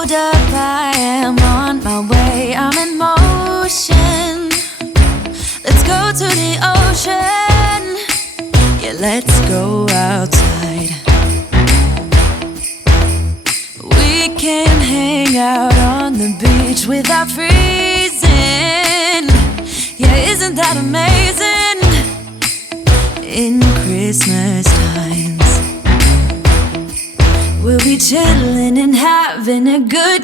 Hold up, I am on my way, I'm in motion. Let's go to the ocean. Yeah, let's go outside. We can hang out on the beach without freezing. Yeah, isn't that amazing? In Christmas times, we'll be chilling and having a good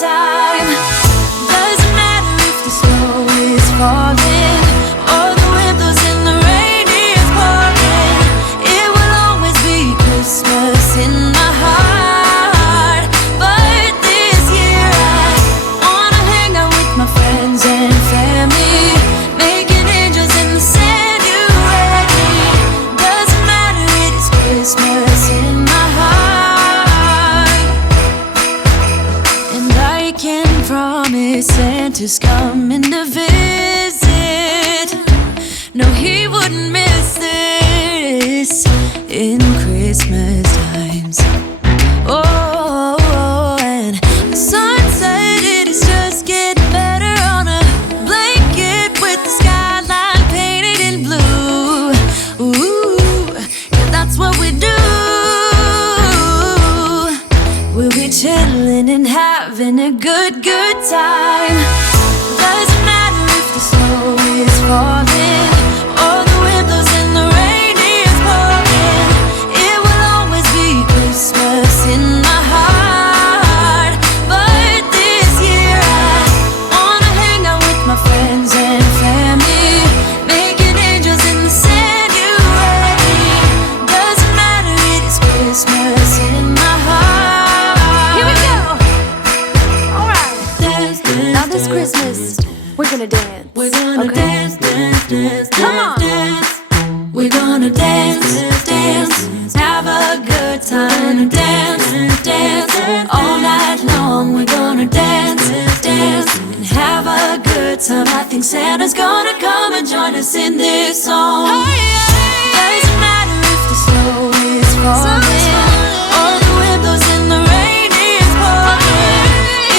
time. Doesn't matter if the snow is falling or the wind blows and the rain is pouring. It will always be Christmas in my heart. But this year I wanna hang out with my friends and family, making angels in the sand. You ready? Doesn't matter, it is Christmas in my heart. And I can promise Santa's coming to visit. No, he wouldn't miss this in Christmas times. Oh, and the sun said it is just getting better on a blanket with the skyline painted in blue. Ooh, yeah, that's what we do. We'll be chilling and having a good time. Doesn't matter if the snow is falling or the wind blows and the rain is pouring. It will always be Christmas in my heart. But this year I wanna hang out with my friends and family, making angels in the sand. You ready? Doesn't matter, it is Christmas in my heart. Here we go. All right. Dance, dance, Now this Christmas, we're gonna dance. we're gonna Okay. dance, dance, dance, Come on. dance. We're gonna dance, dance, have a good time. Dance, dance, all night long. We're gonna dance, dance, and have a good time. I think Santa's gonna come and join us in this song. Doesn't matter if the snow is falling or the wind blows and the rain is pouring.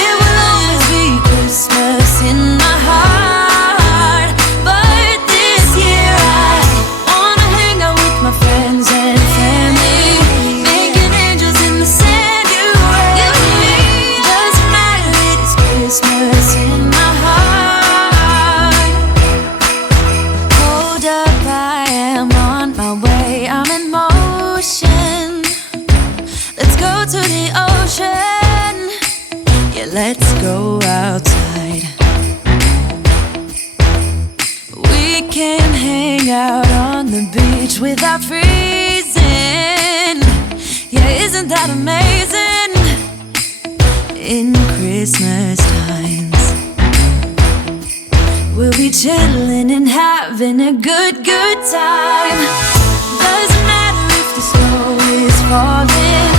It will always be Christmas in my heart. But this year I wanna hang out with my friends and family, making angels in the sand. You ready? Doesn't matter, it is Christmas in my heart. Hold up, I am on my way, I'm in motion. Let's go to the ocean. Yeah, let's go outside. We can hang out on the beach without freezing. Yeah, isn't that amazing? In Christmas times, we'll be chilling and having a good time. Doesn't matter if the snow is falling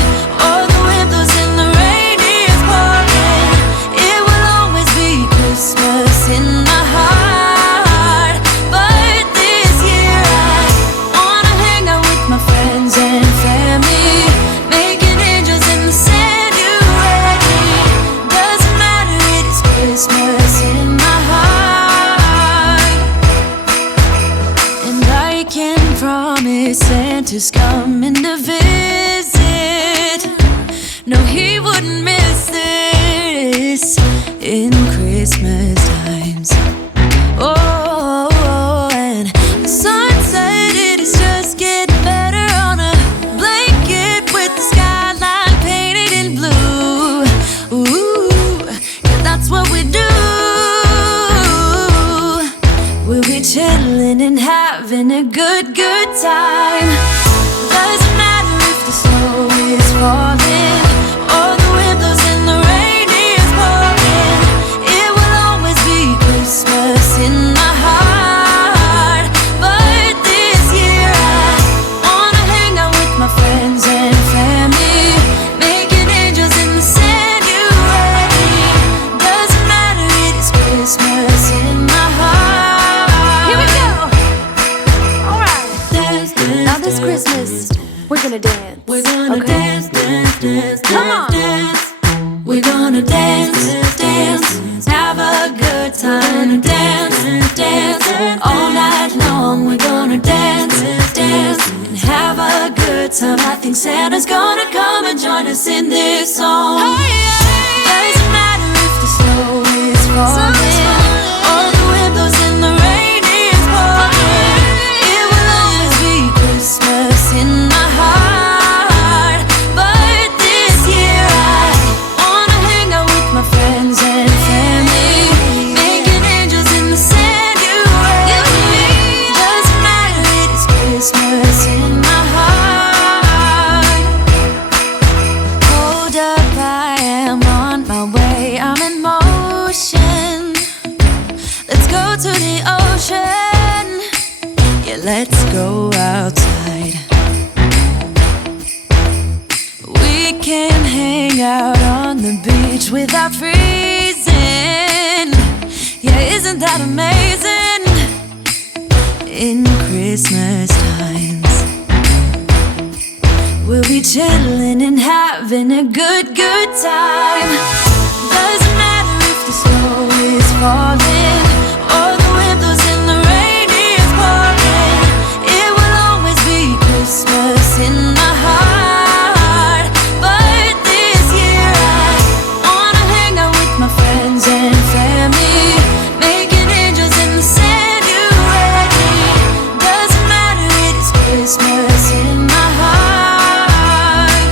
or the wind blows and the rain is pouring. It will always be Christmas in my heart. But this year I wanna hang out with my friends and family, making angels in the sand. You ready? Doesn't matter, it is Christmas in my heart. And I can promise We're gonna dance, dance, have a good time. Dance, dance, all night long. We're gonna dance, dance, and have a good time. I think Santa's gonna come and join us in this song. Doesn't matter if the snow is falling or the wind blows and the rain is pouring. It will always be Christmas in my heart. But this year I wanna hang out with my friends and family, making angels in the sand. You and me. Doesn't matter, it is Christmas in my heart. Hold up, I am on my way. I'm in motion. Let's go to the ocean. Yeah, let's go outside. We can hang out on the beach without freezing. Yeah, isn't that amazing? In Christmas times, we'll be chilling and having a good time. Doesn't matter if the snow is falling or the wind blows and the rain is pouring. It will always be Christmas in my heart. But this year I wanna hang out with my friends and family, making angels in the sand. You and me. Doesn't matter, it is Christmas in my heart.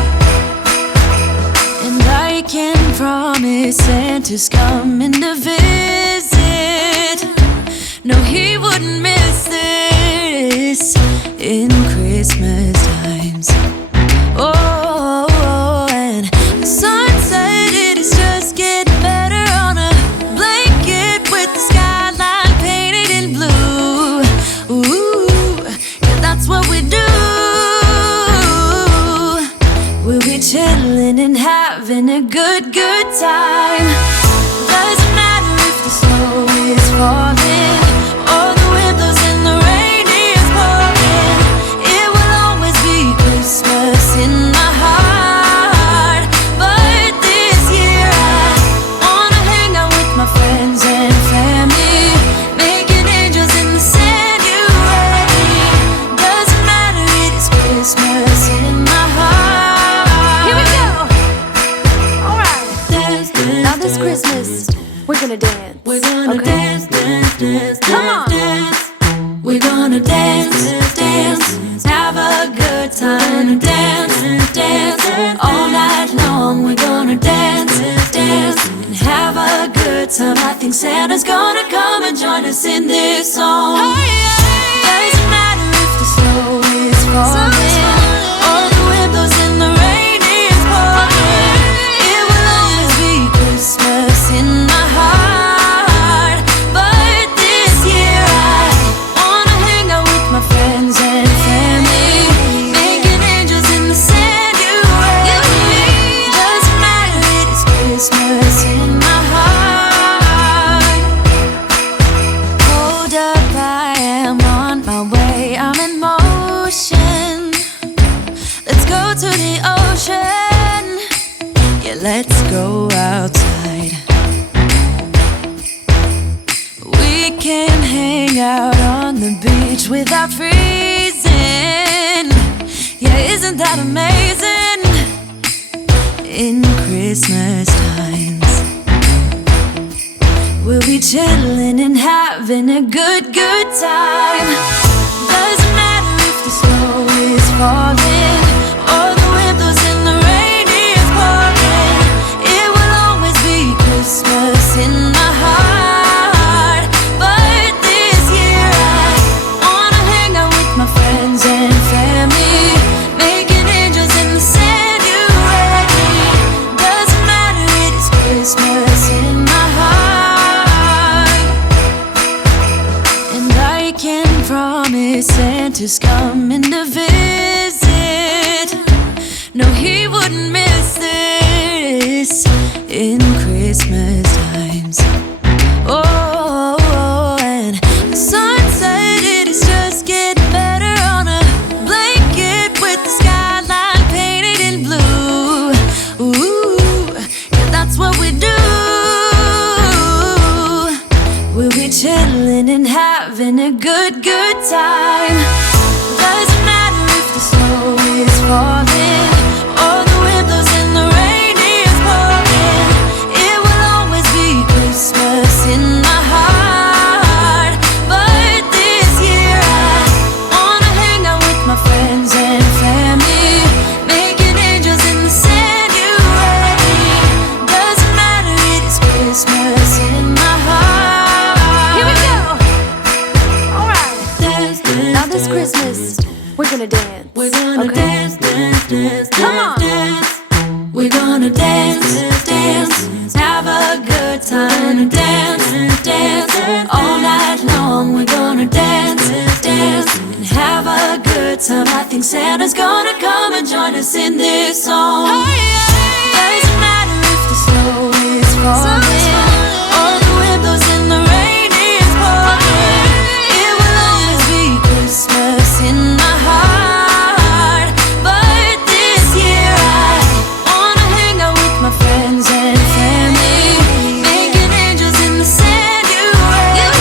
And I can promise Santa's coming to visit. No, he wouldn't miss this in Christmas times. Oh, and the sun said it is just getting better on a blanket with the skyline painted in blue. Ooh, yeah, that's what we do. We'll be chilling and having a good time. Doesn't matter if the snow is falling or the wind blows and the rain is pouring. It will always be Christmas in my heart. But this year I wanna hang out with my friends and family, making angels in the sand. You and me. Doesn't matter, it is Christmas in my heart. Here we go. All right. Dance, dance, Now this Christmas, we're gonna dance. we're gonna okay? dance, dance, dance, Come on. dance. We're gonna dance, dance, have a good time. Dance, dance, all night long. We're gonna dance, dance, and have a good time. I think Santa's gonna come and join us in this song. Doesn't matter if the snow is falling or the wind blows and the rain is pouring. It will always be Christmas in my heart. But this year I wanna hang out with my friends and family, making angels in the sand. You and me. Doesn't matter, it is Christmas in my heart. Hold up, I am on my way. I'm in motion. Let's go to the ocean. Yeah, let's go outside. We can hang out on the beach without freezing. Yeah, isn't that amazing? In Christmas times, we'll be chilling and having a good time. Doesn't matter if the snow is falling or the wind blows and the rain is pouring. It will always be Christmas in my heart. But this year I wanna hang out with my friends and family, making angels in the sand. You and me. Doesn't matter, it is Christmas in my heart. And I can promise Santa's coming to visit. No, he wouldn't miss this in Christmas times. Oh, and the sun said it is just getting better on a blanket with the skyline painted in blue. Ooh, yeah, that's that's what we do. We'll be chilling and having a good time. Doesn't matter if the snow is falling or the wind blows and the rain is pouring. It will always be Christmas in my heart. But this year I wanna hang out with my friends and family, making angels in the sand. You ready? Doesn't matter, it is Christmas in my heart. Here we go. All right. Dance, dance, Now this Christmas, we're gonna dance. we're gonna dance, dance, dance, Come on. dance. We're gonna dance, dance, have a good time and dance, dance, all night long. We're gonna dance, dance, and have a good time. I think Santa's gonna come and join us in this song. Doesn't matter if the snow is falling or the wind blows and the rain is pouring. It will always be Christmas in my heart. But this year I wanna hang out with my friends and family, making angels in the sand. You ready?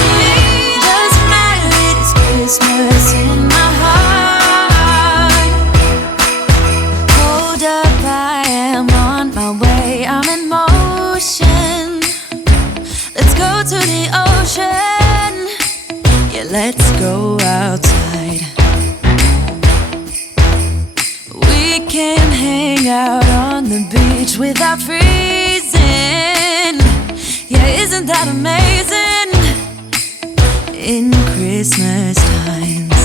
Doesn't matter, it is Christmas in my heart. Hold up, I am on my way, I'm in motion. Let's go to the ocean. Yeah, let's go outside. We can hang out on the beach without freezing. Yeah, isn't that amazing? In Christmas times,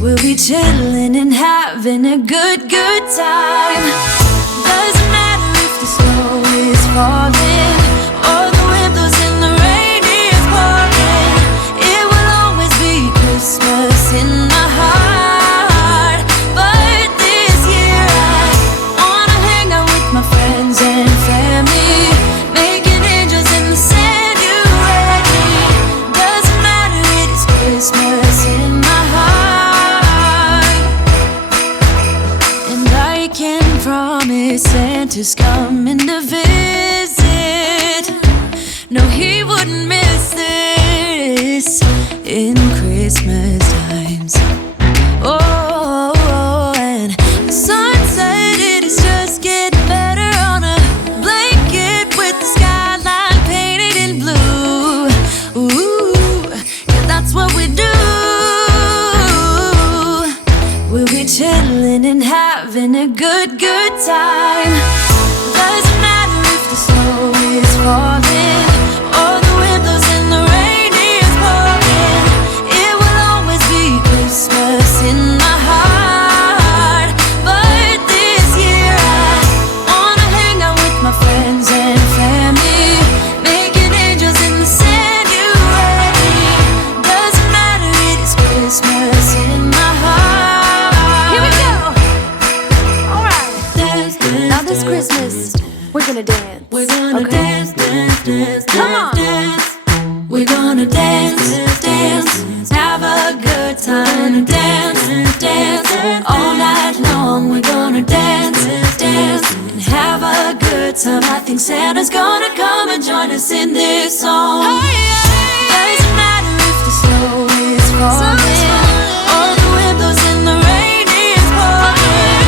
we'll be chilling and having a good time. Doesn't matter if the snow is falling or the wind blows and the rain is pouring. It will always be Christmas in my heart. But this year I wanna hang out with my friends and family, making angels in the sand. You ready? Doesn't matter, it is Christmas in my heart. And I can promise Santa's coming to visit. No, he wouldn't miss this in Christmas times. Oh, and the sun said it is just getting better on a blanket with the skyline painted in blue. Ooh, yeah, that's what we do. We'll be chilling and having a good time. Doesn't matter if the snow is falling or the wind blows and the rain is pouring. It will always be Christmas in my heart. But this year I wanna hang out with my friends and family, making angels in the sand. You ready? Doesn't matter, it is Christmas in my heart. Here we go. All right. Dance, dance, Now this Christmas, we're gonna dance. we're gonna dance, dance, dance, Come on. dance. We're gonna dance, dance, have a good time and dance, dance, all night long. We're gonna dance, dance, and have a good time. I think Santa's gonna come and join us in this song. Doesn't matter if the snow is falling or the wind blows and the rain is pouring.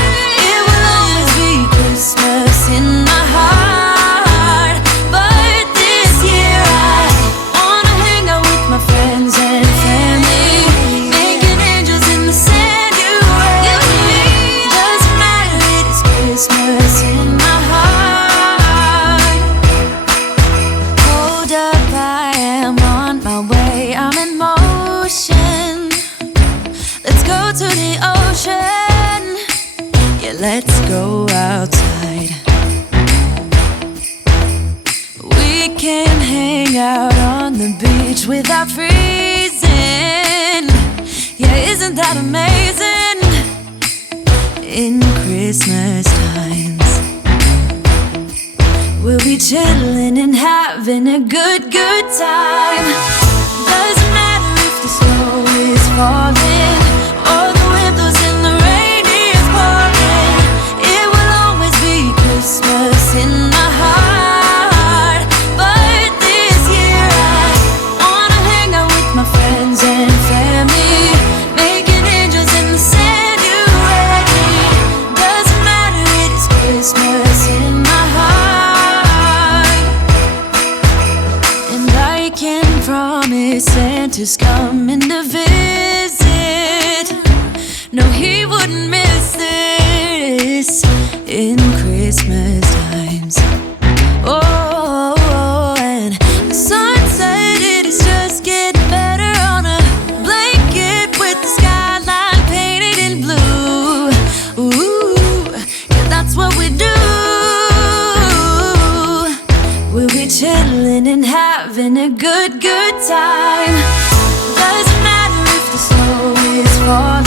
It will always be Christmas in my heart. But this year I wanna hang out with my friends and family, making angels in the sand. You ready? Doesn't matter, it is Christmas in my heart. Hold up, I am on my way, I'm in motion. Let's go to the ocean. Yeah, let's go outside. We can hang out on the beach without freezing. Yeah, isn't that amazing? In Christmas times, we'll be chilling and having a good time. Doesn't matter if the snow is falling or the wind blows and the rain is pouring. It will always be Christmas in Santa's coming to visit. No, he wouldn't miss this in Christmas times. Oh, and the sun said it is just getting better on a blanket with the skyline painted in blue. Ooh, yeah, that's what we do. We'll be chilling and having a good time. Doesn't matter if the snow is falling.